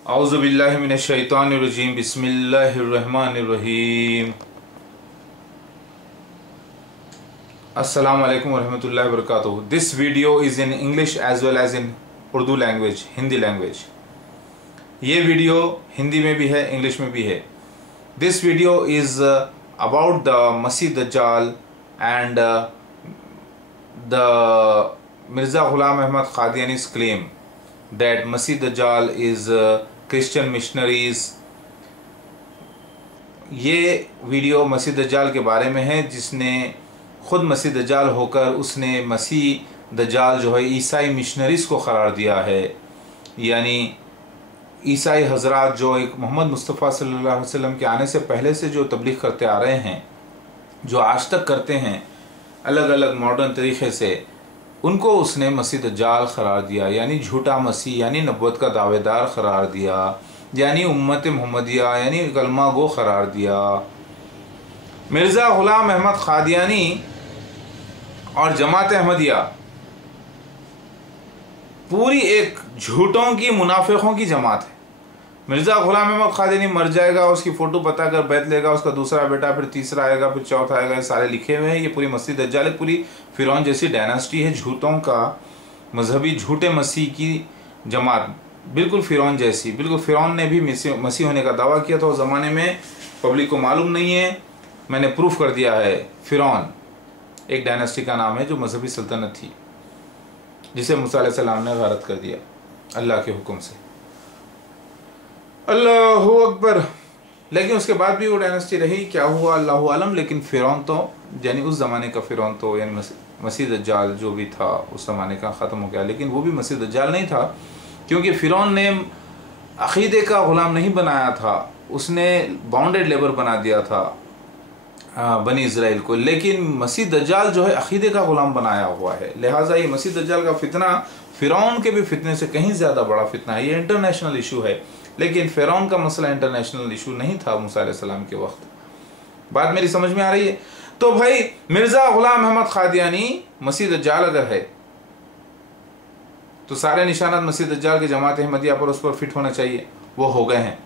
औज़ुबिल्लाहि मिनश्शैतानिर्रजीम बिस्मिल्लाहिर्रहमानिर्रहीम। अस्सलाम वालेकुम वरहमतुल्लाहि वबरकातुहू। This video is in English as well as in Urdu language, Hindi language. ये वीडियो हिंदी में भी है, इंग्लिश में भी है। This video is about the मसीह दज्जाल and the Mirza Ghulam Ahmad Qadiani's claim that Masih Dajjal is Christian missionaries। ये वीडियो मसीह दज्जाल के बारे में है, जिसने ख़ुद मसीह दज्जाल होकर उसने मसीह दज्जाल जो है ईसाई मिशनरीज़ को क़रार दिया है। यानी ईसाई हज़रात जो एक मोहम्मद मुस्तफ़ा सल्लल्लाहु अलैहि वसल्लम के आने से पहले से जो तबलीग करते आ रहे हैं, जो आज तक करते हैं अलग अलग मॉडर्न तरीक़े से, उनको उसने मसीह दज्जाल क़रार दिया, यानी झूठा मसीह, यानी नबूवत का दावेदार क़रार दिया, यानी उम्मत मोहम्मदिया यानी कलमा गो क़रार दिया। मिर्ज़ा ग़ुलाम अहमद क़ादियानी और जमात अहमदिया पूरी एक झूठों की, मुनाफिकों की जमात है। मिर्ज़ा ग़ुलाम अहमद क़ादियानी मर जाएगा, उसकी फ़ोटो बताकर बैत लेगा, उसका दूसरा बेटा, फिर तीसरा आएगा, फिर चौथा आएगा, ये सारे लिखे हुए हैं। ये पूरी मसीह दज्जाल एक पूरी फ़िरौन जैसी डायनास्टी है, झूठों का मजहबी झूठे मसीह की जमात, बिल्कुल फ़िरौन जैसी। बिल्कुल फ़िरौन ने भी मसीह होने का दावा किया था उस ज़माने में, पब्लिक को मालूम नहीं है, मैंने प्रूफ कर दिया है। फ़िरौन एक डायनास्टी का नाम है जो मजहबी सल्तनत थी, जिसे मूसा अलैहिस्सलाम ने गारत कर दिया अल्लाह के हुक्म से। अल्लाहु अकबर। लेकिन उसके बाद भी वो डायनेस्टी रही, क्या हुआ अल्लाहु आलम। लेकिन फ़िरौन तो, यानी उस ज़माने का फ़िरौन तो, यानी मसीह दज्जाल जो भी था उस ज़माने का ख़त्म हो गया। लेकिन वो भी मसीह दज्जाल नहीं था, क्योंकि फ़िरौन ने अक़ीदे का ग़ुलाम नहीं बनाया था, उसने बाउंडेड लेबर बना दिया था बनी इसराइल को। लेकिन मसीह दज्जाल जो है अक़ीदे का ग़ुलाम बनाया हुआ है। लिहाजा ये मसीह दज्जाल का फितना फ़िरौन के भी फितने से कहीं ज़्यादा बड़ा फितना है। ये इंटरनेशनल इशू है, लेकिन फ़िरौन का मसला इंटरनेशनल इशू नहीं था मूसा अलैहिस्सलाम के वक्त। बात मेरी समझ में आ रही है? तो भाई मिर्ज़ा ग़ुलाम अहमद क़ादियानी मसीह दज्जाल अगर है तो सारे निशानात मसीह दज्जाल के जमात अहमदिया पर उस पर फिट होना चाहिए, वो हो गए हैं,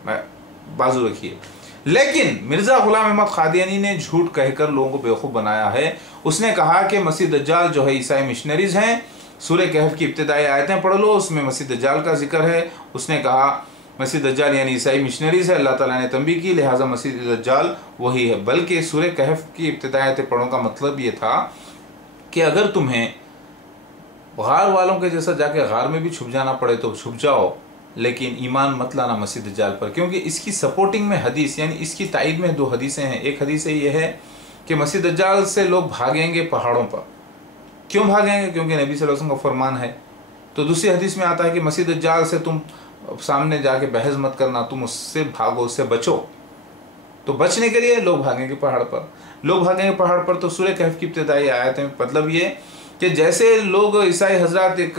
बाजू रखिए। लेकिन मिर्ज़ा ग़ुलाम अहमद क़ादियानी ने झूठ कहकर लोगों को बेवकूफ़ बनाया है। उसने कहा कि मसीह दज्जाल जो है ईसाई मिशनरीज़ हैं। सूरह कहफ की इब्तिदाई आयतें पढ़ लो, उसमें मसीह दज्जाल का जिक्र है। उसने कहा मसीह दज्जाल यानी ईसाई मिशनरीज़ है, अल्लाह ताला ने तंबीह की, लिहाजा मसीह दज्जाल वही है। बल्कि सूरह कहफ की इब्तिदाई आयतें पढ़ने का मतलब ये था कि अगर तुम्हें गार वालों के जैसा जाके गार में भी छुप जाना पड़े तो छुप जाओ, लेकिन ईमान मत लाना मसीह दज्जाल पर। क्योंकि इसकी सपोर्टिंग में हदीस, यानी इसकी तायद में दो हदीसें हैं। एक हदीस ये है कि मसीह दज्जाल से लोग भागेंगे पहाड़ों पर। क्यों भागेंगे? क्योंकि नबी सल्लल्लाहु अलैहि वसल्लम का फरमान है। तो दूसरी हदीस में आता है कि मसीह दज्जाल से तुम सामने जाके बहस मत करना, तुम उससे भागो, उससे बचो। तो बचने के लिए लोग भागेंगे पहाड़ पर। लोग भागेंगे पहाड़ पर, तो सूरह कहफ की इब्तिदाई आयत में मतलब ये कि जैसे लोग ईसाई हजरात एक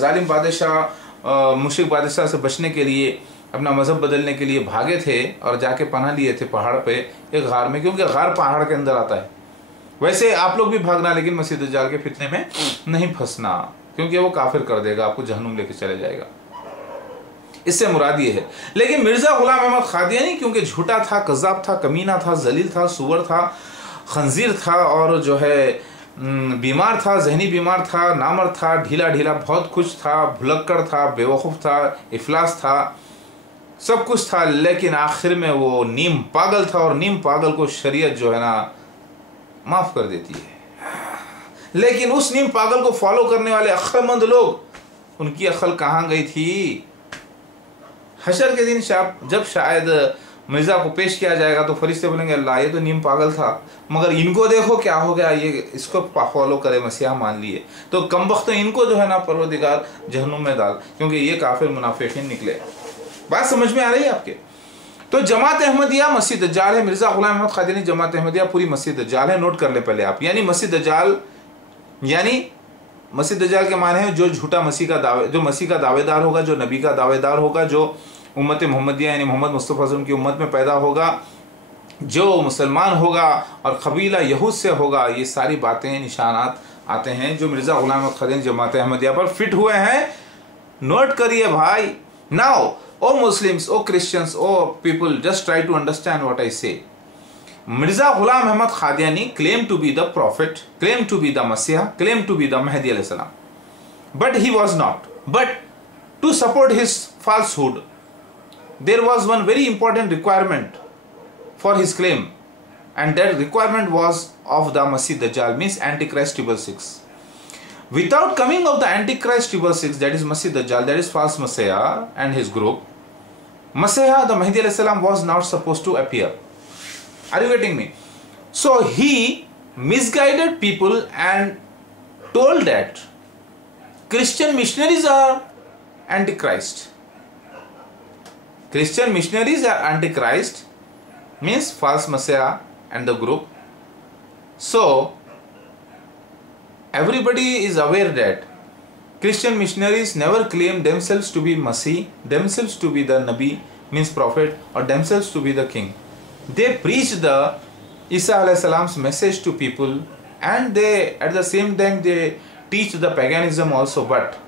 जालिम बादशाह, मुश्रिक बादशाह से बचने के लिए, अपना मज़हब बदलने के लिए भागे थे और जाके पनाह लिए थे पहाड़ पे एक गार में, क्योंकि गार पहाड़ के अंदर आता है। वैसे आप लोग भी भागना, लेकिन मसीह दज्जाल के फितने में नहीं फंसना, क्योंकि वो काफिर कर देगा, आपको जहन्नुम लेके चले जाएगा। इससे मुराद ये है। लेकिन मिर्ज़ा ग़ुलाम अहमद क़ादियानी क्योंकि झूठा था, कज़्ज़ाब था, कमीना था, जलील था, सुअर था, खंजीर था, और जो है बीमार था, जहनी बीमार था, नामर्द था, ढीला ढीला बहुत कुछ था, भुलक्कड़ था, बेवकूफ़ था, इफलास था, सब कुछ था। लेकिन आखिर में वो नीम पागल था, और नीम पागल को शरीयत जो है ना माफ़ कर देती है। लेकिन उस नीम पागल को फॉलो करने वाले अक्लमंद लोग, उनकी अक्ल कहाँ गई थी? हशर के दिन जब शायद मिर्ज़ा को पेश किया जाएगा तो फरिश्ते बोलेंगे अल्लाह ये तो नीम पागल था, मगर इनको देखो क्या हो गया, ये इसको फॉलो करे, मसीहा मान लिए। तो कम वक्त इनको जो है ना परवरदिगार जहन्नुम में डाल, क्योंकि ये काफिर मुनाफिकीन निकले। बात समझ में आ रही है आपके? तो जमात अहमदिया मसीह दज्जाल है। मिर्ज़ा ग़ुलाम अहमद क़ादियानी जमात अहमदिया पूरी मसीह दज्जाल है। नोट कर ले पहले आप। यानी मसीह दज्जाल, यानी मसीह दज्जाल के माने हैं जो झूठा मसीह का दावे, जो मसीह का दावेदार होगा, जो नबी का दावेदार होगा, जो उम्मत मोहम्मदिया यानी मोहम्मद मुस्तफ़ा सल्लल्लाहु अलैहि वसल्लम की उम्मत में पैदा होगा, जो मुसलमान होगा और कबीला यहूद से होगा। ये सारी बातें, निशानात आते हैं जो मिर्ज़ा ग़ुलाम अहमद क़ादियानी जमात अहमदिया पर फिट हुए हैं। नोट करिए भाई। Now Oh Muslims, oh Christians, oh people, just try to understand what I say. Mirza Ghulam Ahmad Qadiani claimed to be the prophet, claimed to be the Messiah, claimed to be the Mahdi alayhi salam. But he was not. But to support his falsehood, there was one very important requirement for his claim, and that requirement was of the Masih Dajjal, means Antichrist 666. Without coming of the Antichrist 666, that is Masih Dajjal, that is false Messiah and his group, Messiah, the Mahdi alayhi salam, was not supposed to appear. Are you getting me? So he misguided people and told that Christian missionaries are Antichrist. Christian missionaries are Antichrist, means false Messiah and the group. So everybody is aware that Christian missionaries never claim themselves to be Masih, themselves to be the Nabi, means prophet, or themselves to be the king. They preach the Isa alayhi salam's message to people, and they at the same time they teach the paganism also, but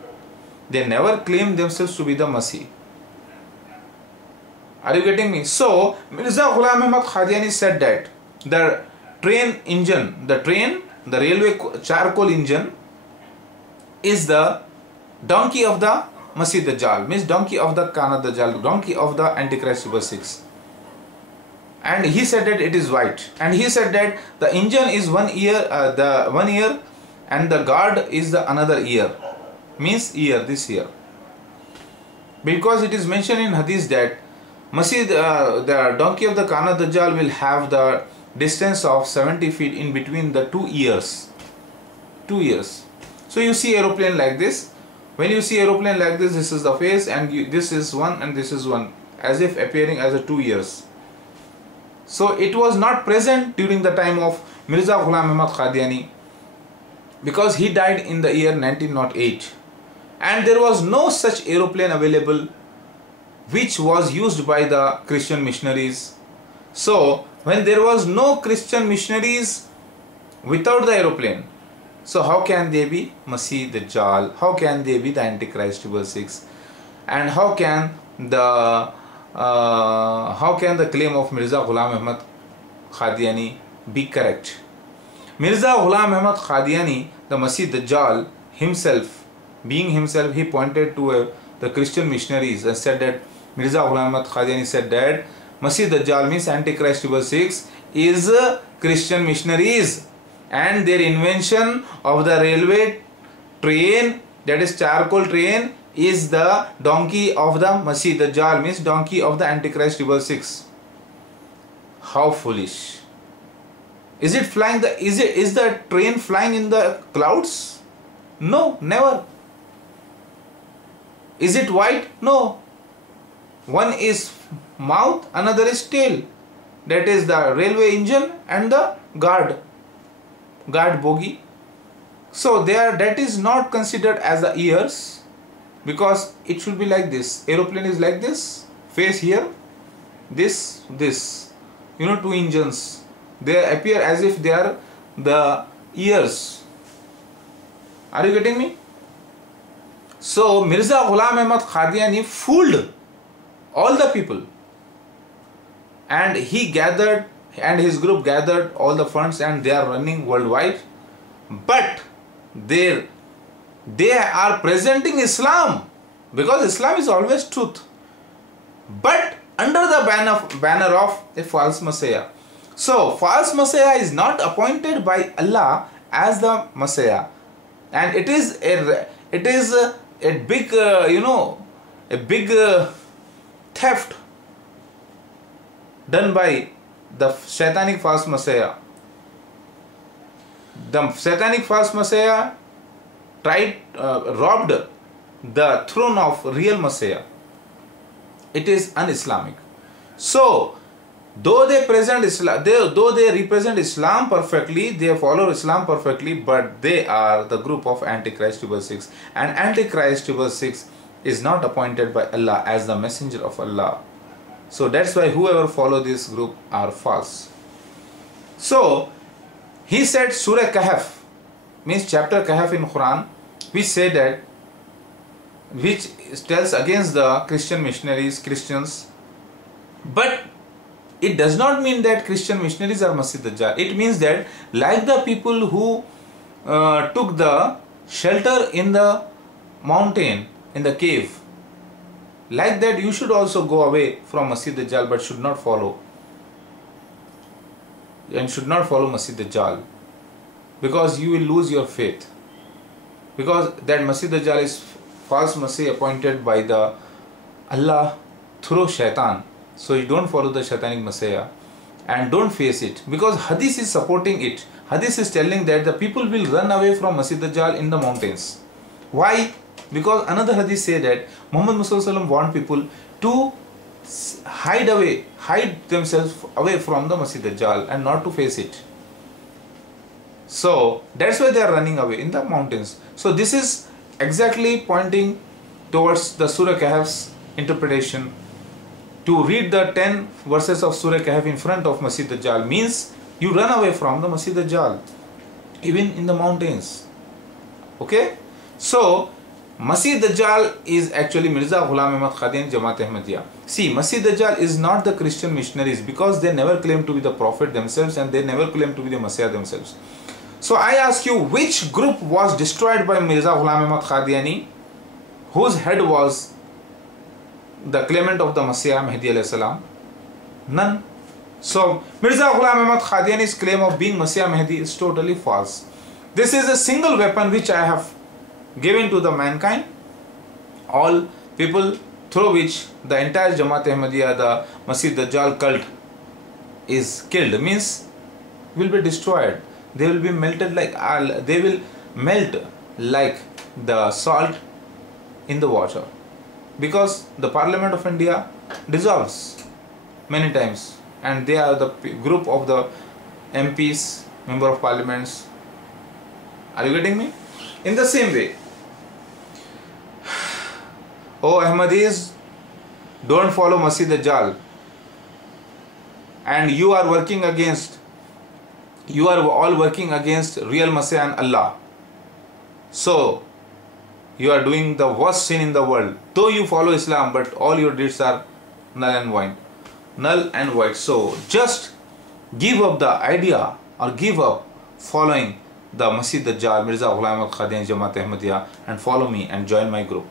they never claim themselves to be the Masih. Are you getting me? So Mirza Ghulam Ahmad Qadiani said that the train engine, the railway charcoal engine is the donkey of the Masih Dajjal, means donkey of the Kana Dajjal, donkey of the Antichrist 666. And he said that it is white, and he said that the engine is 1 year, the 1 year, and the guard is the another year, means year, this year, because it is mentioned in hadith that Masih, the donkey of the Kana Dajjal will have the distance of 70 feet in between the 2 years. 2 years. So you see aeroplane like this. When you see aeroplane like this, this is the face, and this is one and this is one, as if appearing as a 2 years. So it was not present during the time of Mirza Ghulam Ahmad Qadiani, because he died in the year 1908, and there was no such aeroplane available which was used by the Christian missionaries. So when there was no Christian missionaries without the aeroplane, so how can they be Masih Dajjal? How can they be the Antichrist 666? And how can the claim of Mirza Ghulam Ahmad Qadiani be correct? Mirza Ghulam Ahmad Qadiani, the Masih Dajjal himself, being himself, he pointed to the Christian missionaries and said that Mirza Ghulam Ahmad Qadiani said that Masih Dajjal, means Antichrist 666, is Christian missionaries, and their invention of the railway train, that is charcoal train, is the donkey of the Masih Dajjal, means donkey of the Antichrist 666. How foolish! Is it flying? Is the train flying in the clouds? No, never. Is it white? No. One is mouth, another is tail. That is the railway engine and the guard bogie. So that is not considered as the ears, because it should be like this. Aeroplane is like this, face here, this, two engines. They appear as if they are the ears. Are you getting me? So Mirza Ghulam Ahmad Qadiani fooled all the people, and he gathered, and his group gathered all the funds, and they are running worldwide, but they are presenting Islam, because Islam is always truth, but under the banner of a false Messiah. So false Messiah is not appointed by Allah as the Messiah, and it is a big theft done by the satanic false Messiah. The satanic false Messiah robbed the throne of real Messiah. It is un-Islamic. So though they represent Islam perfectly, they follow Islam perfectly, but they are the group of Antichrist 666, and Antichrist 666 is not appointed by Allah as the messenger of Allah. So that's why whoever follow this group are false. So he said Surah Kahf, means chapter Kahf in Quran, which say that which tells against the Christian missionaries, Christians. But it does not mean that Christian missionaries are Masih Dajjal. It means that like the people who took the shelter in the mountain, in the cave, like that you should also go away from Masih Dajjal, but should not follow. And should not follow Masih Dajjal, because you will lose your faith. Because that Masih Dajjal is false Masih appointed by the Allah through shaitan. So you don't follow the shaitanic Messiah and don't face it, because Hadith is supporting it. Hadith is telling that the people will run away from Masih Dajjal in the mountains. Why? Because another Hadith say that Muhammad Muhammad want people to hide themselves away from the Masih Dajjal and not to face it. So that's why they are running away in the mountains. So this is exactly pointing towards the Surah Kahf's interpretation. To read the 10 verses of Surah Kahf in front of Masih Dajjal means you run away from the Masih Dajjal, even in the mountains. Okay? So Masih Dajjal is actually Mirza Ghulam Ahmad Qadiani Jamaat Ahmadiyya. See, Masih Dajjal is not the Christian missionaries, because they never claim to be the prophet themselves and they never claim to be the Messiah themselves. So I ask you, which group was destroyed by Mirza Ghulam Ahmad Qadiani, whose head was the claimant of the Messiah Mahdi alayhi salam? None. So Mirza Ghulam Ahmad Qadiani's claim of being Messiah Mahdi is totally false. This is a single weapon which I have given to the mankind, all people, through which the entire Jamaat Ahmadiyya, the Masih Dajjal cult is killed, means will be destroyed. They will be melted like they will melt like the salt in the water, because the Parliament of India dissolves many times and they are the group of the MPs, Member of Parliaments. Are you getting me? In the same way, oh Ahmadis, don't follow Masih Dajjal, and you are all working against real Messiah and Allah. So you are doing the worst sin in the world. Though you follow Islam, but all your deeds are null and void. Null and void. So just give up the idea, or give up following the Masih Dajjal, Mirza Ghulam Ahmad Qadiani Jamaat Ahmadiyya, and follow me and join my group,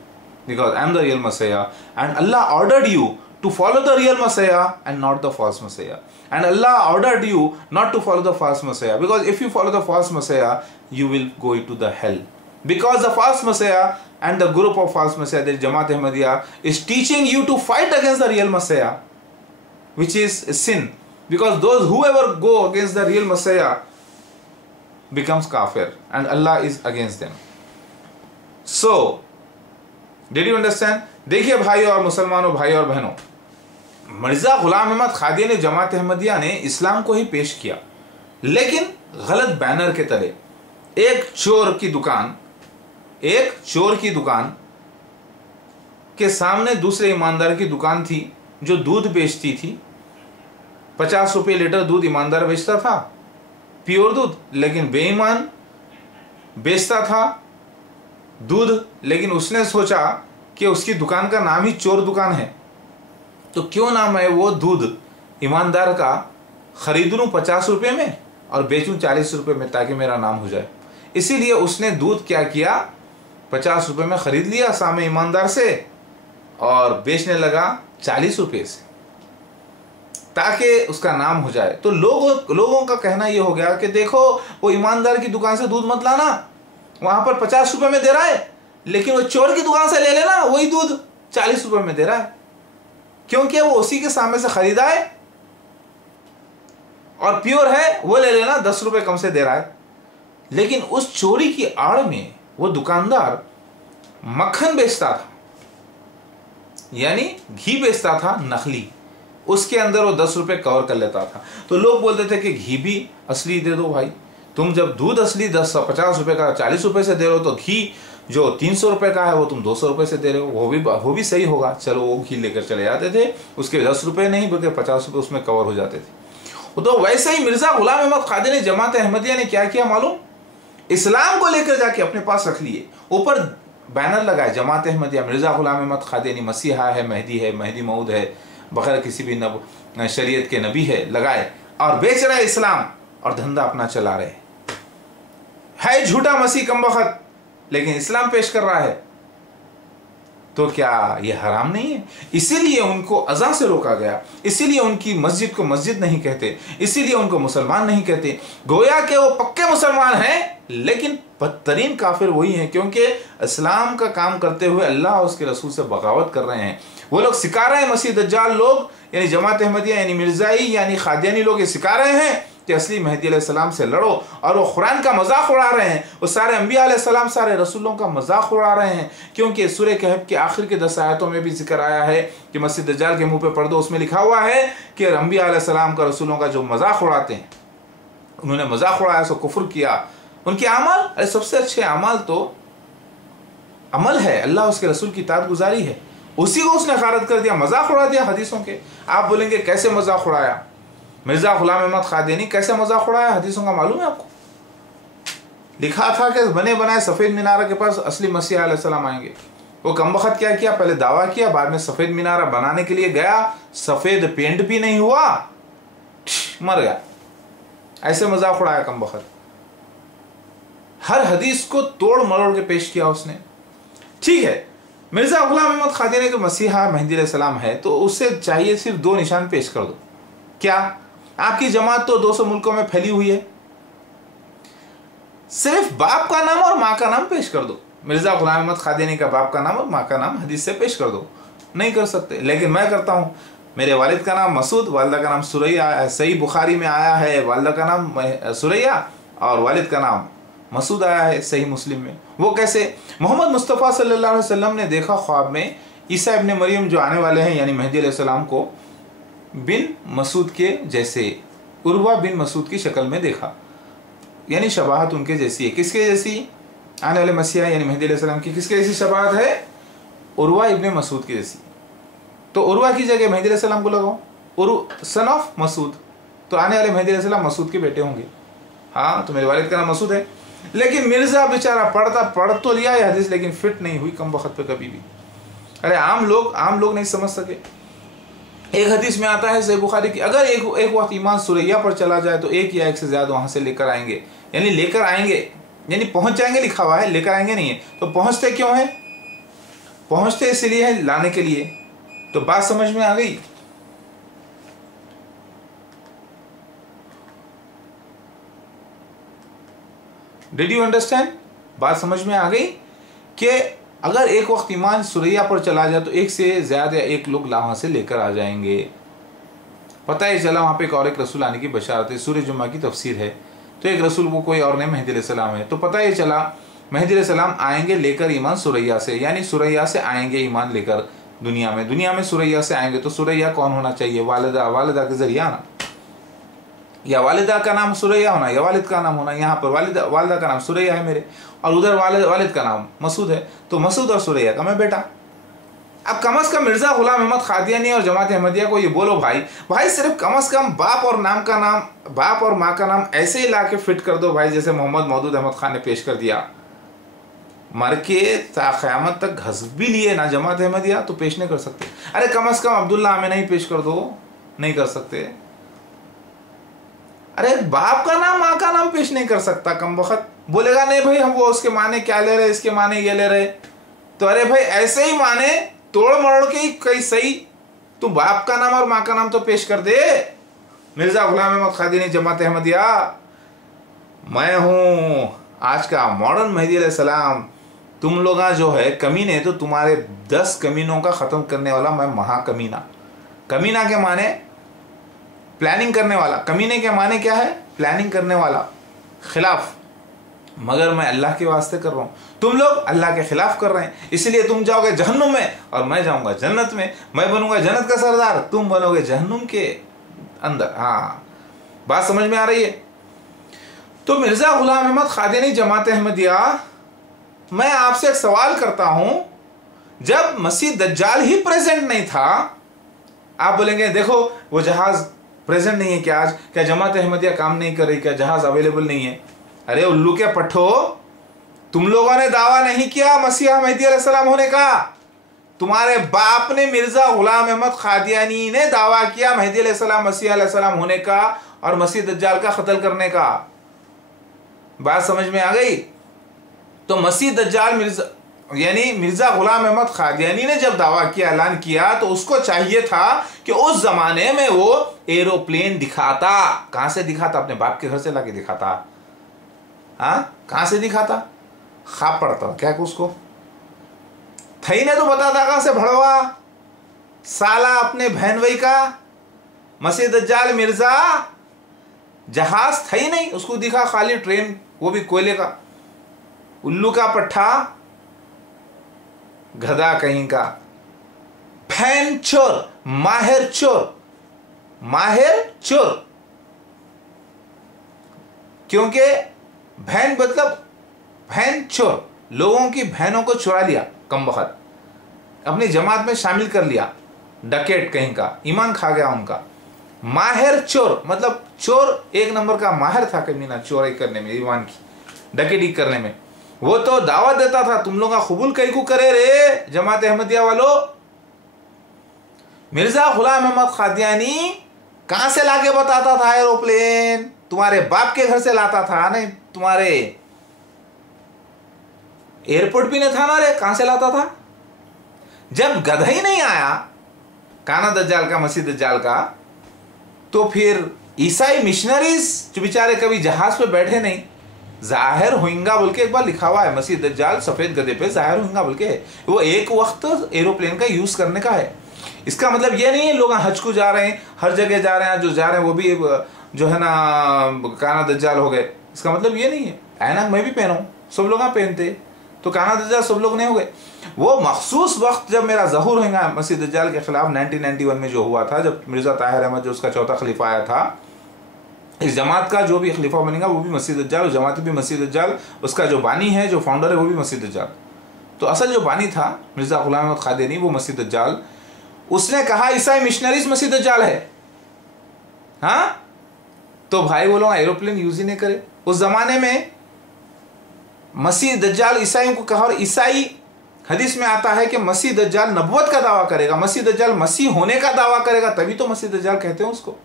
because I am the real Messiah, and Allah ordered you to follow the real Messiah and not the false Messiah. And Allah ordered you not to follow the false Messiah, because if you follow the false Messiah, you will go into the hell. Because the false Messiah and the group of false Messiah, the Jamaat Ahmadiyya, is teaching you to fight against the real Messiah, which is a sin. Because whoever go against the real Messiah becomes kafir, and Allah is against them. So, did you understand? देखिए भाइयों और मुसलमानों, भाइयों और बहनों, मिर्जा गुलाम अहमद क़ादियानी जमात अहमदिया ने इस्लाम को ही पेश किया, लेकिन गलत बैनर के तले। एक चोर की दुकान के सामने दूसरे ईमानदार की दुकान थी जो दूध बेचती थी। 50 रुपये लीटर दूध ईमानदार बेचता था, प्योर दूध, लेकिन बेईमान बेचता था दूध। लेकिन उसने सोचा कि उसकी दुकान का नाम ही चोर दुकान है, तो क्यों नाम है वो दूध ईमानदार का खरीद लूँ 50 रुपये में और बेचूँ 40 रुपये में, ताकि मेरा नाम हो जाए। इसीलिए उसने दूध क्या किया, 50 रुपये में खरीद लिया सामने ईमानदार से और बेचने लगा 40 रुपये से, ताकि उसका नाम हो जाए। तो लोगों का कहना ये हो गया कि देखो, वो ईमानदार की दुकान से दूध मत लाना, वहां पर 50 रुपये में दे रहा है, लेकिन वो चोर की दुकान से ले लेना, वही दूध 40 रुपये में दे रहा है, क्योंकि वो उसी के सामने से खरीदा है और प्योर है, वो ले लेना, 10 रुपये कम से दे रहा है। लेकिन उस चोरी की आड़ में वो दुकानदार मक्खन बेचता था, यानी घी बेचता था नकली, उसके अंदर वो 10 रुपये कवर कर लेता था। तो लोग बोलते थे कि घी भी असली दे दो भाई, तुम जब दूध असली 50 रुपये का 40 रुपये से दे रहे हो, तो घी जो 300 रुपये का है वो तुम 200 रुपये से दे रहे हो, वो भी सही होगा। चलो वो घी लेकर चले जाते थे, उसके 10 रुपये नहीं बल्कि 50 रुपये उसमें कवर हो जाते थे। तो वैसे ही मिर्जा गुलाम अहमद क़ादियानी जमात अहमदिया ने क्या किया मालूम, इस्लाम को लेकर जाके अपने पास रख लिए, ऊपर बैनर लगाए, जमात अहमदिया, मिर्ज़ा ग़ुलाम अहमद क़ादियानी मसीहा है, महदी मऊद है, बग़ैर किसी भी शरीयत के नबी है, लगाए और बेच रहे इस्लाम और धंधा अपना चला रहे है झूठा मसीह कमबख्त, लेकिन इस्लाम पेश कर रहा है, तो क्या ये हराम नहीं है? इसीलिए उनको अज़ान से रोका गया, इसीलिए उनकी मस्जिद को मस्जिद नहीं कहते, इसीलिए उनको मुसलमान नहीं कहते। गोया कि वो पक्के मुसलमान हैं, लेकिन बदतरीन काफिर वही हैं, क्योंकि इस्लाम का काम करते हुए अल्लाह और उसके रसूल से बगावत कर रहे हैं। वो लोग सिखा रहे हैं, मसीह दज्जाल लोग यानी जमात अहमदिया यानी मिर्ज़ाई यानी क़ादियानी लोग ये सिखा रहे हैं कि असली मेहदी अलैहिस्सलाम से लड़ो, और वो कुरान का मजाक उड़ा रहे हैं, वो सारे अंबिया अलैहिस्सलाम सारे रसूलों का मजाक उड़ा रहे हैं। क्योंकि सूरह कहफ के आखिर के 10 आयतों में भी जिक्र आया है कि मसीह दज्जाल के मुंह पे पढ़ दो, उसमें लिखा हुआ है कि अंबिया अलैहिस्सलाम का रसूलों का जो मजाक उड़ाते हैं, उन्होंने मजाक उड़ाया, सो कुफ्र किया। उनके अमल, अरे सबसे अच्छे अमल तो अमल है, अल्लाह उसके रसूल की इताअत गुजारी है, उसी को उसने खारिज कर दिया, मजाक उड़ा दिया हदीसों के। आप बोलेंगे कैसे मजाक उड़ाया? मिर्ज़ा ग़ुलाम अहमद क़ादियानी कैसे मजाक उड़ाया? हदीसों का मालूम है आपको? लिखा था कि बने बनाए सफ़ेद मीनारा के पास असली मसीह अलैहिस्सलाम आएंगे। वो कमबख्त क्या किया, पहले दावा किया, बाद में सफ़ेद मीनारा बनाने के लिए गया, सफ़ेद पेंट भी नहीं हुआ, मर गया। ऐसे मजाक उड़ाया कमबख्त। हर हदीस को तोड़ मरोड़ के पेश किया उसने। ठीक है, मिर्ज़ा ग़ुलाम अहमद क़ादियानी के मसीहा मेहदी अलैहिस्सलाम है, तो उससे चाहिए सिर्फ 2 निशान पेश कर दो। क्या? आपकी जमात तो 200 मुल्कों में फैली हुई है, सिर्फ बाप का नाम और माँ का नाम पेश कर दो। मिर्ज़ा ग़ुलाम अहमद क़ादियानी का बाप का नाम और माँ का नाम हदीस से पेश कर दो। नहीं कर सकते, लेकिन मैं करता हूँ। मेरे वालिद का नाम मसूद, वालिदा का नाम सुरैया, सही बुखारी में आया है वालिदा का नाम सुरैया और वालिद का नाम मसूद आया है सही मुस्लिम में। वो कैसे? मोहम्मद मुस्तफ़ा सल्लल्लाहु अलैहि वसल्लम ने देखा ख्वाब में ईसा इब्न मरियम जो आने वाले हैं यानी मेहदी अलैहिस्सलाम को बिन मसूद के जैसे, उर्वा बिन मसूद की शक्ल में देखा, यानी शबाहत उनके जैसी है। किसके जैसी? आने वाले मसीहा यानी मेहदी अलैहिस्सलाम की किसके जैसी शबाहत है? उर्वा इब्न मसूद की जैसी। तो उर्वा की जगह मेहदी अलैहिस्सलाम को लगाओ, सन ऑफ मसूद, तो आने वाले मेहदी अलैहिस्सलाम मसूद के बेटे होंगे। हाँ, तो मेरे वालिद का नाम मसूद है, लेकिन मिर्ज़ा बेचारा पढ़ तो लिया है हदीस, लेकिन फिट नहीं हुई कमबख्त पे कभी भी। अरे आम लोग नहीं समझ सके। एक हदीस में आता है सही बुखारी की, अगर एक वक्त ईमान सुरैया पर चला जाए तो एक या एक से ज़्यादा वहाँ से लेकर आएंगे, यानी पहुँच जाएंगे लिखा हुआ है, लेकर आएंगे नहीं है। तो पहुँचते क्यों है? पहुँचते इसलिए है लाने के लिए। तो बात समझ में आ गई? Did you understand? बात समझ में आ गई कि अगर एक वक्त ईमान सुरैया पर चला जाए तो एक से ज़्यादा एक लोग वहाँ से लेकर आ जाएंगे। पता ही चला वहाँ पे एक रसूल आने की बशारत है, सूरह जुम्मा की तफसीर है, तो एक रसूल वो कोई और नहीं मेहदी अलैहिस्सलाम है। तो पता ही चला मेहदी अलैहिस्सलाम आएंगे लेकर ईमान सुरैया से, यानी सुरैया से आएंगे ईमान लेकर दुनिया में सुरैया से आएंगे। तो सुरैया कौन होना चाहिए? वालिदा के जरिया ना, या वालिदा का नाम सुरैया होना या वालिद का नाम होना। यहाँ पर वालिदा का नाम सुरैया है मेरे, और उधर वालिद का नाम मसूद है, तो मसूद और सुरैया का मैं बेटा। अब कम से कम मिर्ज़ा ग़ुलाम अहमद क़ादियानी और जमात अहमदिया को ये बोलो भाई सिर्फ कम से कम बाप और माँ का नाम ऐसे ही ला के फिट कर दो भाई, जैसे मोहम्मद मौदूद अहमद खान ने पेश कर दिया। मर के क़यामत तक घस भी लिए ना जमात अहमदिया तो पेश नहीं कर सकते। अरे कम से कम अब्दुल्ला आमिना ही पेश कर दो, नहीं कर सकते। अरे बाप का नाम माँ का नाम पेश नहीं कर सकता कमबख्त। बोलेगा नहीं भाई हम वो उसके माने क्या ले रहे, इसके माने ये ले रहे। तो अरे भाई ऐसे ही माने तोड़ मरोड़ के ही कहीं सही, तू बाप का नाम और माँ का नाम तो पेश कर दे। मिर्ज़ा ग़ुलाम अहमद क़ादियानी जमात अहमदिया, मैं हूँ आज का मॉडर्न मेहदी अलैहिस्सलाम। तुम लोग जो है कमीने, तो तुम्हारे 10 कमीनों का ख़त्म करने वाला मैं महाकमीना। कमीना के माने प्लानिंग करने वाला, कमीने के माने क्या है? प्लानिंग करने वाला, खिलाफ। मगर मैं अल्लाह के वास्ते कर रहा हूँ, तुम लोग अल्लाह के खिलाफ कर रहे हैं, इसलिए तुम जाओगे जहन्नुम में और मैं जाऊंगा जन्नत में। मैं बनूंगा जन्नत का सरदार, तुम बनोगे जहन्नुम के अंदर। हाँ, बात समझ में आ रही है? तो मिर्ज़ा ग़ुलाम अहमद क़ादियानी जमात अहमदिया, मैं आपसे एक सवाल करता हूं, जब मसीह दज्जाल ही प्रेजेंट नहीं था, आप बोलेंगे देखो वो जहाज प्रेजेंट नहीं है क्या आज? क्या जमात अहमदिया काम नहीं कर रही? क्या जहाज अवेलेबल नहीं है? अरे उल्लू के पट्ठो, तुम लोगों ने दावा नहीं किया मसीहा मेहदी अलैहिस्सलाम होने का, तुम्हारे बाप ने मिर्जा गुलाम अहमद कादियानी ने दावा किया मेहदी अलैहिस्सलाम मसीहा अलैहिस्सलाम होने का और मसीह दज्जाल का कत्ल करने का। बात समझ में आ गई? तो मसीह दज्जाल मिर्जा यानी मिर्जा गुलाम अहमद कादियानी ने जब दावा किया, ऐलान किया, तो उसको चाहिए था कि उस जमाने में वो एरोप्लेन दिखाता। कहां से दिखाता? अपने बाप के घर से लाके दिखाता। हाँ, कहां से दिखाता? खाप पड़ता क्या उसको? थई ने तो बताता कहां से भड़वा साला अपने बहन भाई का मसीह दज्जाल मिर्जा जहाज था ही नहीं, उसको दिखा खाली ट्रेन, वो भी कोयले का। उल्लू का पट्ठा, गधा कहीं का, फैन चोर, माहिर चोर, माहिर चोर। क्योंकि बहन मतलब बहन चोर, लोगों की बहनों को चुरा लिया, कम वक्त अपनी जमात में शामिल कर लिया, डकेट कहीं का, ईमान खा गया उनका। माहिर चोर मतलब चोर एक नंबर का माहिर था कमीना, चोरी करने में, ईमान की डकेटी करने में। वो तो दावत देता था, तुम लोग कबूल कई को करे रे जमात अहमदिया वालों। मिर्जा गुलाम अहमद कादियानी कहां से लाके बताता था एरोप्लेन? तुम्हारे बाप के घर से लाता था, नहीं तुम्हारे एयरपोर्ट भी नहीं था ना रे, कहां से लाता था? जब गधा ही नहीं आया काना दज्जाल का, मसीह दज्जाल का, तो फिर ईसाई मिशनरीज जो बेचारे कभी जहाज पे बैठे नहीं, जाहिर होइंगा बोल के एक बार लिखा हुआ है, मसीह दज्जाल सफेद गधे पे जाहिर होइंगा बोल के, वो एक वक्त एरोप्लेन का यूज करने का है। इसका मतलब ये नहीं है लोग हज को जा रहे हैं, हर जगह जा रहे हैं, जो जा रहे हैं वो भी जो है ना काना दज्जाल हो गए, इसका मतलब ये नहीं है। ऐनक मैं भी पहनूं, सब लोग पहनते, तो काना दज्जाल सब लोग नहीं हो गए। वो मखसूस वक्त जब मेरा ज़हूर होगा मसीह दज्जाल के खिलाफ 1991 में जो हुआ था, जब मिर्जा ताहिर अहमद जो उसका चौथा खलीफा आया था, इस जमात का जो भी खलीफा बनेगा वो भी मसीह दज्जाल, जमात भी मसीह दज्जाल, उसका जो बानी है, जो फाउंडर है वो भी मसीह दज्जाल। तो असल जो बानी था मिर्जा गुलाम अहमद कादियानी, वो मसीह दज्जाल। उसने कहा ईसाई मिशनरीज मसीह दज्जाल है। हाँ, तो भाई वो लोग एरोप्लेन यूज ही नहीं करे। उस जमाने में मसीह दज्जाल ईसाइयों को कहा, और ईसाई हदीस में आता है कि मसीह दज्जाल नबुवत का दावा करेगा, मसीह दज्जाल मसीह होने का दावा करेगा, तभी तो मसीह दज्जाल कहते हैं उसको।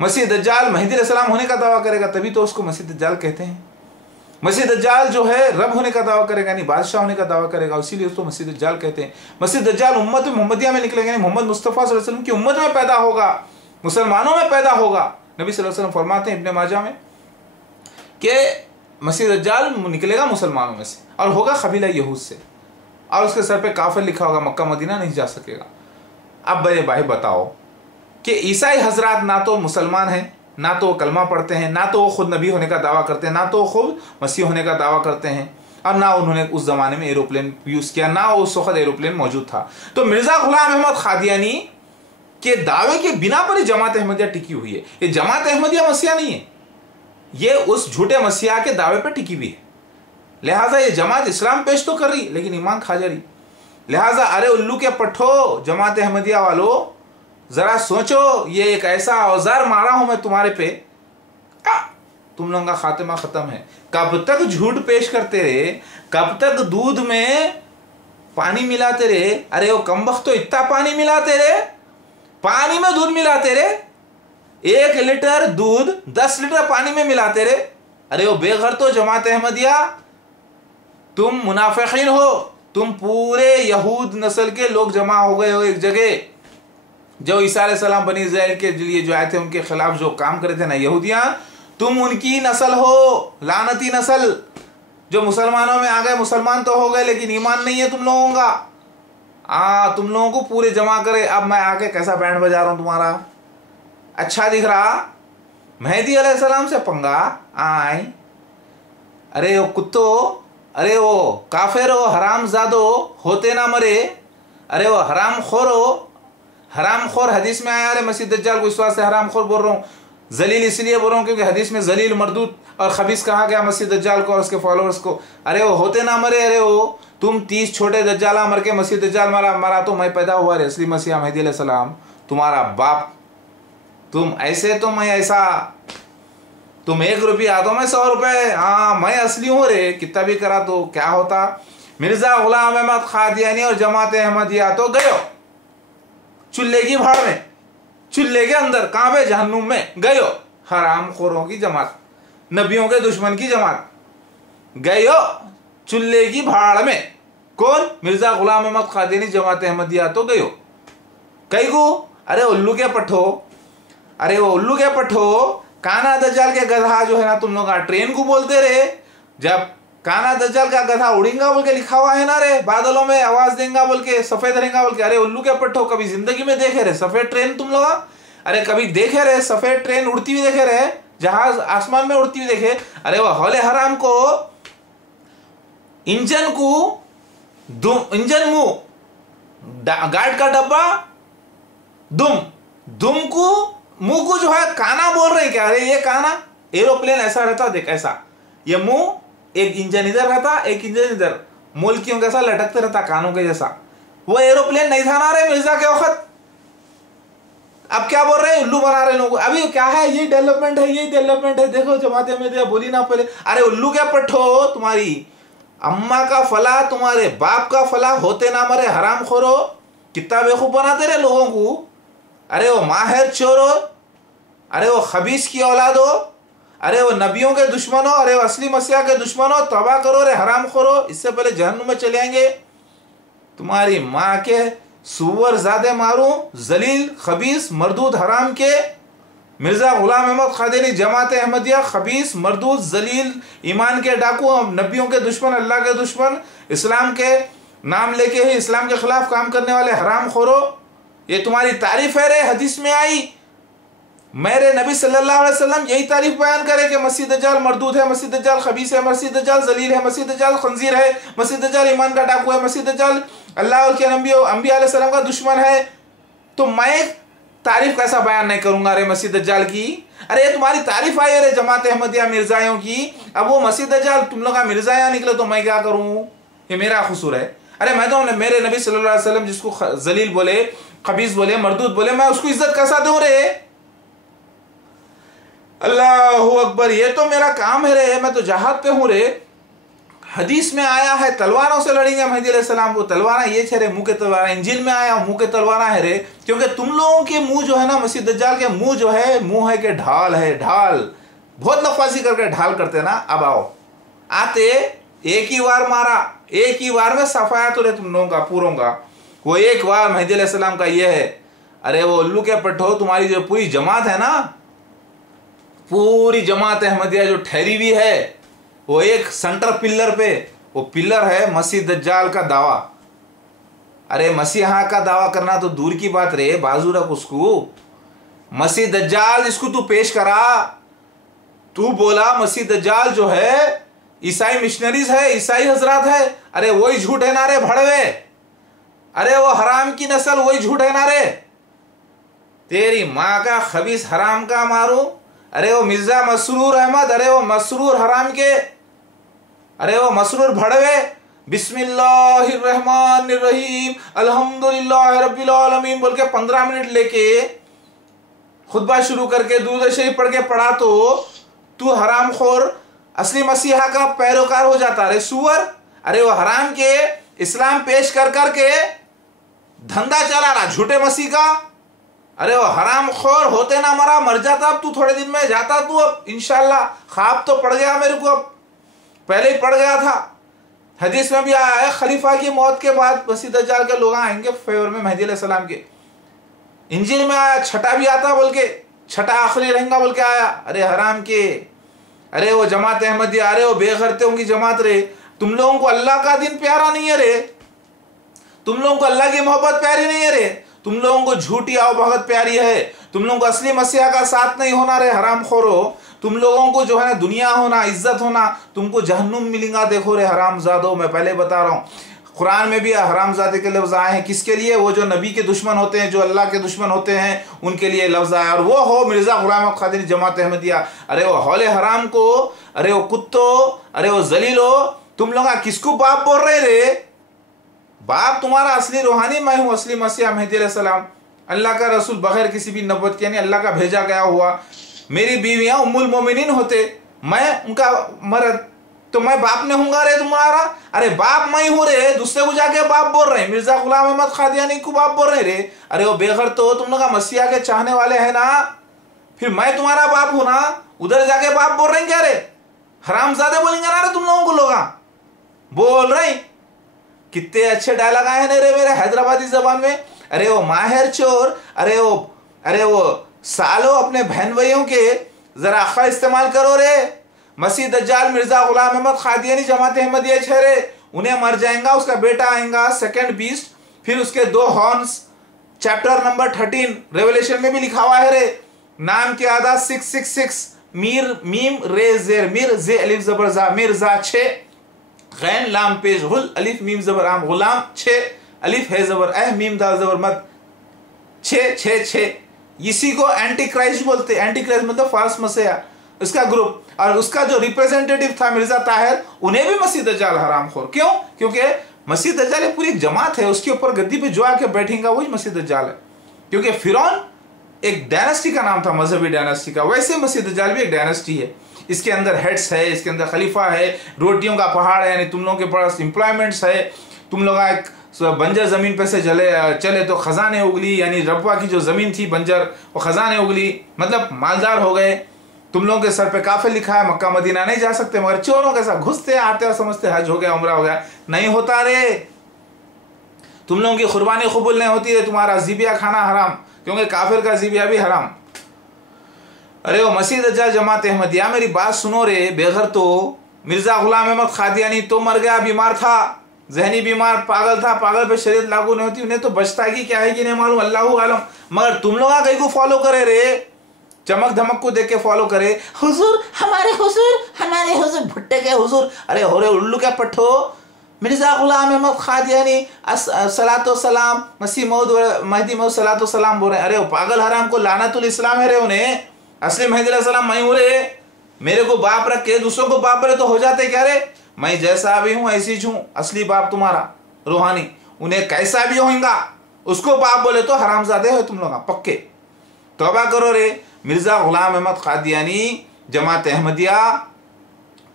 मसीह दज्जाल मेहदी अलैहिस्सलाम होने का दावा करेगा, तभी तो उसको मसीह दज्जाल कहते हैं। मसीह दज्जाल जो है रब होने का दावा करेगा, नहीं बादशाह होने का दावा करेगा, इसीलिए उसको मसीह दज्जाल कहते हैं। मसीह दज्जाल उम्मत मोहम्मदिया में निकलेगा, मोहम्मद मुस्तफ़ा सल्लल्लाहु अलैहि वसल्लम की उम्मत में पैदा होगा, मुसलमानों में पैदा होगा। नबी सल्लल्लाहु अलैहि वसल्लम फरमाते हैं इब्ने माजा में कि मसीह दज्जाल निकलेगा मुसलमानों में से और होगा कबीला यहूद से, और उसके सर पे काफिर लिखा होगा, मक्का मदीना नहीं जा सकेगा। अब बड़े भाई बताओ कि ईसाई हजरात ना तो मुसलमान हैं, ना तो वो कलमा पढ़ते हैं, ना तो वो खुद नबी होने का दावा करते हैं, ना तो वो खुद मसीह होने का दावा करते हैं, और ना उन्होंने उस जमाने में एरोप्लेन यूज किया, ना उस वक्त एरोप्लेन मौजूद था। तो मिर्जा गुलाम अहमद कादियानी के दावे के बिना पर ही जमात अहमदिया टिकी हुई है। ये जमात अहमदिया मसीहा नहीं है, ये उस झूठे मसीहा के दावे पर टिकी हुई है। लिहाजा ये जमात इस्लाम पेश तो कर रही लेकिन ईमान खा जा रही। लिहाजा अरे उल्लू के पट्ठो जमात अहमदिया वालों, जरा सोचो, ये एक ऐसा औजार मारा हूं मैं तुम्हारे पे, तुम लोगों का खातिमा खत्म है। कब तक झूठ पेश करते रहे, कब तक दूध में पानी मिलाते रहे? अरे वो कमबख्त तो इतना पानी मिलाते रहे, पानी में दूध मिलाते रहे, 1 लीटर दूध 10 लीटर पानी में मिलाते रहे। अरे वो बेघर तो जमात अहमदिया, तुम मुनाफिकीन हो, तुम पूरे यहूद नस्ल के लोग जमा हो गए हो एक जगह। जो ईसा अलैहिस्सलाम बनी इस्राइल के लिए जो आए थे उनके खिलाफ जो काम करे थे ना यहूदियां, तुम उनकी नस्ल हो, लानती नस्ल, जो मुसलमानों में आ गए। मुसलमान तो हो गए लेकिन ईमान नहीं है तुम लोगों का। तुम लोगों को पूरे जमा करे। अब मैं आके कैसा बैंड बजा रहा हूं तुम्हारा, अच्छा दिख रहा? मेहदी अलैहिस्सलाम से पंगा आए, अरे वो कुत्तो, अरे वो काफिर हो, हरामजादो, होते ना मरे, अरे वो हराम खोर हो, हराम खोर। हदीस में आया, अरे मसीह दज्जाल को इस बात से हराम खोर बोल रहा हूँ, जलील इसलिए बोल रहा हूँ क्योंकि हदीस में जलील, मरदूद और खबीस कहा गया मसीह दज्जाल को और उसके फॉलोअर्स को। अरे वो होते ना मरे, अरे वो तुम 30 छोटे दज्जाला मर के मसीह दज्जाल मरा तो मैं पैदा हुआ रे असली मसीहा मेहदी अलैहिस्सलाम, तुम्हारा बाप। तुम ऐसे तो मैं ऐसा, तुम 1 रुपया तो मैं 100 रुपये, हाँ मैं असली हूँ रे, कितना भी करा तो क्या होता। मिर्जा गुलाम अहमद कादियानी और जमात अहमदिया तो गयो चूल्हे की भाड़ में, चूल्हे के अंदर, कहाँ पे, जहन्नुम में गयो। हराम खोरों की जमात, नबियों के दुश्मन की जमात गयो चूल्हे की भाड़ में। कौन? मिर्जा गुलाम अहमद कादियानी जमात अहमदिया तो गयो। कई को? अरे उल्लू के पट्ठो, अरे वो उल्लू के पट्ठो, काना दज्जाल के गधा जो है ना, तुम लोग ट्रेन को बोलते रहे। जब काना दज्जाल का गधा उड़ेगा बोल के लिखा हुआ है ना रे, बादलों में आवाज देगा बोल के, सफेद रहेगा बोल के। अरे उल्लू के पट्ठो, कभी जिंदगी में देखे रहे सफेद ट्रेन तुम लोग? अरे कभी देखे रहे सफेद ट्रेन उड़ती हुई देखे रहे, जहाज आसमान में उड़ती हुई देखे? अरे वो हौले हराम को इंजन मुंह, गार्ड का डब्बा दुम को मुंह को जो है काना बोल रहे क्या? अरे ये काना, एरोप्लेन ऐसा रहता, देख ऐसा, ये मुंह, एक इंजन इधर रहता, एक इंजन इधर, मोलकियों के ऐसा लटकते रहता कानों के जैसा। वो एरोप्लेन नहीं था ना रे मिर्जा के वक्त। अब क्या बोल रहे हैं, उल्लू बना रहे लोगों। अभी क्या है, ये डेवलपमेंट है, ये डेवलपमेंट है, देखो जमाते में बोली ना पहले। अरे उल्लू के पट्ठो, तुम्हारी अम्मा का फला, तुम्हारे बाप का फला होते ना मरे हराम खोरो, कितना बेवकूफ बनाते रहे लोगों को। अरे वो माहिर चोरो, अरे वो खबीस की औलाद हो, अरे वो नबियों के दुश्मन हो, अरे वो असली मसीहा के दुश्मन हो, तबाह करो रे हराम खोरो, इससे पहले जहन्नुम में चले आएंगे। तुम्हारी माँ के सुअर ज़ादे मारूं, जलील खबीस मरदूद हराम के। मिर्जा गुलाम अहमद कादियानी जमात अहमदिया खबीस मरदूद जलील ईमान के डाकू, नबियों के दुश्मन, अल्लाह के दुश्मन, इस्लाम के नाम लेके ही इस्लाम के खिलाफ काम करने वाले हराम खोरो। ये तुम्हारी तारीफ है रे, हदीस में आई। मेरे नबी सल्लल्लाहु अलैहि वसल्लम यही तारीफ बयान करे कि मसीह दज्जाल मरदूद है, मसीह दज्जाल खबीस है, मसीह दज्जाल जलील है, मसीह दज्जाल खंजीर है, मसीह दज्जाल ईमान का डाकू है, मसीह दज्जाल अल्लाह और के अंबिया अलैहि सलाम का दुश्मन है। तो मैं तारीफ कैसा बयान नहीं करूंगा रे मसीह दज्जाल की? अरे ये तुम्हारी तारीफ आई है रे जमात अहमदिया मिर्जायों की। अब वो मसीह दज्जाल तुम लोग का मिर्जाया निकले तो मैं क्या करूं? ये मेरा कसूर है? अरे मैं तो मेरे नबी सल्लल्लाहु अलैहि वसल्लम जिसको जलील बोले, खबीस बोले, मरदूद बोले, मैं उसको इज्जत कैसा दूं रे? अल्लाहु अकबर, ये तो मेरा काम है रे, मैं तो जहाद पे हूं रे। हदीस में आया है तलवारों से लड़ेंगे मेहदी अलैहिस्सलाम को, तलवारा ये छे रे, मुंह के तलवारा। इंजिल में आया मुंह के तलवारा है रे, क्योंकि तुम लोगों के मुंह जो है ना, मसीह दज्जाल के मुंह जो है, मुंह है के ढाल है, ढाल, बहुत नफासी करके ढाल करते ना। अब आओ, आते एक ही बार मारा, एक ही बार में सफाया तो रे तुम लोगों का पूरों का। वो एक बार मेहदी अलैहिस्सलाम का ये है। अरे वो उल्लू के पट्ठो, तुम्हारी जो पूरी जमात है ना, पूरी जमात अहमदिया जो ठहरी हुई है, वो एक सेंटर पिलर पे, वो पिलर है मसीह दज्जाल का दावा। अरे मसीहा का दावा करना तो दूर की बात रे, बाजू रख उसको। मसीह दज्जाल जिसको तू पेश करा, तू बोला मसीह दज्जाल जो है ईसाई मिशनरीज है, ईसाई हजरात है। अरे वही झूठ है ना रे भड़वे, अरे वो हराम की नस्ल वही झूठ है ना रे, तेरी माँ का खबीस हराम का मारू। अरे वो मिर्जा मसरूर अहमद, अरे वो मसरूर हराम के, अरे वो मसरूर भड़वे, बिस्मिल्लाहिर्रहमानिर्रहीम अल्हम्दुलिल्लाह रब्बिल आलमीन बोल के 15 मिनट लेके खुतबा शुरू करके दुरूद शरीफ पढ़ के पढ़ा तो तू हराम खोर असली मसीहा का पैरोकार हो जाता रे सुअर। अरे वो हराम के इस्लाम पेश कर करके धंधा चला रहा झूठे मसीह का। अरे वो हराम खोर होते ना मरा, मर जाता। अब तू थोड़े दिन में जाता तू, अब इंशाल्लाह। ख्वाब तो पड़ गया मेरे को, अब पहले ही पड़ गया था। हदीस में भी आया है खलीफा की मौत के बाद मसीह दज्जाल के लोग आएंगे फेवर में मेहदी अलैहिस्सलाम के। इंजील में आया छठा भी आता बोल के, छठा आखिरी रहेगा बोल के आया। अरे हराम के, अरे वो जमात अहमदिया, अरे वो बेगैरतों की जमात रे। तुम लोगों को अल्लाह का दिन प्यारा नहीं है रे, तुम लोगों को अल्लाह की मोहब्बत प्यारी नहीं है रे, तुम लोगों को झूठी आवभगत प्यारी है, तुम लोगों को असली मसीहा का साथ नहीं होना रे हराम खोरो। तुम लोगों को जो है ना दुनिया होना, इज्जत होना, तुमको जहन्नुम मिलेगा। देखो रे हरामजादो, मैं पहले बता रहा हूँ, कुरान में भी हरामजादे के लफ्ज आए हैं। किसके लिए? वो जो नबी के दुश्मन होते हैं, जो अल्लाह के दुश्मन होते हैं, उनके लिए लफ्ज आया। और वो हो मिर्जा गुलाम अहमद कादियानी जमात अहमदिया। अरे वो हौले हराम को, अरे वो कुत्तो, अरे वो जलीलो, तुम लोग किसको बाप बोल रहे रे? बाप तुम्हारा असली रूहानी मैं हूँ, असली मसीहा मेहदी अलैहिस्सलाम, अल्लाह का रसूल, बगैर किसी भी नबूवत के, यानी अल्लाह का भेजा गया हुआ। मेरी बीवियां उम्मुल मोमिनीन होते, मैं उनका मर्द, तो मैं बाप नहीं हूँगा रे तुम्हारा? अरे बाप मैं हूँ रे, दूसरे को जाके बाप बोल रहे हैं। मिर्जा गुलाम अहमद कादियानी को बाप बोल रहे रे। अरे वो बेघर तो तुम लोग मसीहा के चाहने वाले हैं ना, फिर मैं तुम्हारा बाप हूं ना, उधर जाके बाप बोल रहे हैं क्या रे? हरामजादे बोलेंगे ना रे तुम लोगों को लोग बोल रहे। कितने अच्छे डायलॉग आए हैं रे मेरे हैदराबादी जबान में। अरे वो माहिर चोर, अरे वो सालो अपने बहन भाइयों के जरा अखा इस्तेमाल करो रे। मसीह दज्जाल मिर्जा गुलाम अहमद कादियानी जमात अहमदिया छे, उन्हें मर जाएगा, उसका बेटा आएगा सेकंड बीस्ट, फिर उसके 2 हॉर्न्स। चैप्टर नंबर 13 रेवलेशन में भी लिखा हुआ है रे। नाम के आधा 666 मीर मीम रे जेर मीर जे अलिफ जबर जा मिर्जा 6 गैन लाम पेश गुल अलिफ मीम जबर आम गुलाम 6 अलिफ है जबर अह मीम दाल जबर मत 6 6 6। इसी को एंटी क्राइस्ट बोलते। एंटी क्राइस्ट मतलब फाल्स मसीहा, उसका ग्रुप। और उसका जो रिप्रेजेंटेटिव था मिर्जा ताहिर, उन्हें भी मसीह दज्जाल हरामखोर। क्यों? क्योंकि मसीह दज्जाल पूरी एक जमात है, उसके ऊपर गद्दी पे जो आके बैठेगा वही मसीह दज्जाल है। क्योंकि फिरौन एक डायनेस्टी का नाम था, मजहबी डायनेस्टी का, वैसे मसीह दज्जाल भी एक डायनेस्टी है। इसके अंदर हेड्स है, इसके अंदर खलीफा है, रोटियों का पहाड़ है, यानी तुम लोगों के पास एम्प्लॉयमेंट्स है, तुम लोग एक बंजर जमीन पे से चले तो खजाने उगली, यानी रब्वा की जो जमीन थी बंजर, वो खजाने उगली, मतलब मालदार हो गए। तुम लोगों के सर पे काफिर लिखा है, मक्का मदीना नहीं जा सकते, मगर चोरों के साथ घुसते आते और समझते हज हो गया, उम्रा हो गया। नहीं होता रे। तुम लोगों की कुर्बानी कबूल नहीं होती है, तुम्हारा ज़िबिया खाना हराम, क्योंकि काफिर का ज़िबिया भी हराम। अरे वो मसीह दज्जाल जमात अहमदिया, मेरी बात सुनो रे। बेघर तो मिर्जा गुलाम अहमद कादियानी तो मर गया, बीमार था, जहनी बीमार, पागल था, पागल पे शरीयत लागू नहीं होती, उन्हें तो बचता है कि क्या है कि नहीं मालूम, अल्लाहु आलम। मगर तुम लोग कहीं को फॉलो करे रे, चमक धमक को देख के फॉलो करे। हुजूर हमारे हुजूर भुट्टे के हुजूर। अरे हो रे उल्लू क्या पट्ठो, मिर्जा गुलाम अहमद कादियानी सलातो सलाम मसीह मौद महदी मौद सलातो सलाम बोल रहे हैं। अरे वो पागल हराम को लानतुल इस्लाम है रे, उन्हें असली महदी सलाम मैं हूँ रे। मेरे को बाप रख के दूसरों को बाप रहे तो हो जाते क्या रे? मैं जैसा भी हूँ ऐसी हूँ, असली बाप तुम्हारा रूहानी, उन्हें कैसा भी होगा उसको बाप बोले तो हरामजादे हो तुम लोग पक्के। तौबा करो रे। मिर्जा गुलाम अहमद कादियानी जमात अहमदिया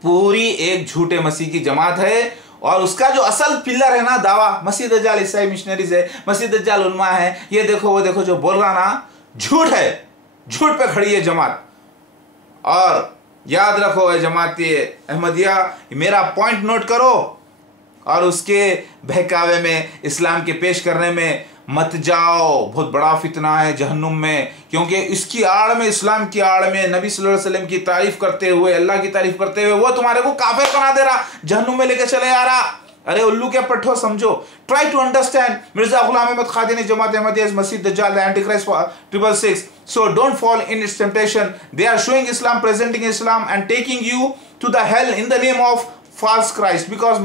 पूरी एक झूठे मसीह की जमात है, और उसका जो असल पिलर है ना दावा, मसीह दज्जाल ईसाई मिशनरीज है, मसीह दज्जाल उलमा है, ये देखो वो देखो जो बोल रहा ना, झूठ है, झूठ पे खड़ी है जमात। और याद रखो है जमाती अहमदिया, मेरा पॉइंट नोट करो, और उसके बहकावे में इस्लाम के पेश करने में मत जाओ, बहुत बड़ा फितना है जहन्नुम में। क्योंकि इसकी आड़ में, इस्लाम की आड़ में नबी सल्लल्लाहु अलैहि वसल्लम की तारीफ करते हुए, अल्लाह की तारीफ करते हुए वो तुम्हारे को काफिर बना दे रहा, जहन्नुम में लेके चले आ रहा। अरे उल्लू के पट्ठो समझो। Try to understand Mirza Ghulam Ahmad Qadiani Jamaat Ahmadiyya is मसीह दज्जाल the antichrist 666। So don't fall in its temptation. They are showing Islam, presenting Islam and taking you to the hell in the name of false Christ, because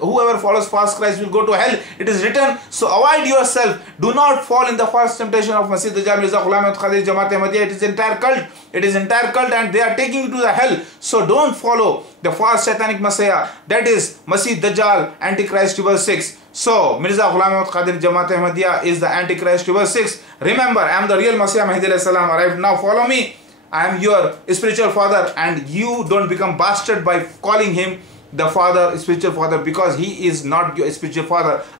whoever follows false Christ will go to hell. It is written. So avoid yourself. Do not fall in the false temptation of Masih Dajjal Mirza Ghulam Ahmad Qadir Jamaat Ahmadiyya. It is entire cult. It is entire cult, and they are taking you to the hell. So don't follow the false satanic messiah, that is Masih Dajjal Antichrist 666. So Mirza Ghulam Ahmad Qadir Jamaat Ahmadiyya is the Antichrist 666. Remember, I am the real Messiah Mahdi alayhi salam arrived. Now follow me. I am your spiritual father, and you don't become bastard by calling him the father, spiritual father, because he is not your spiritual father.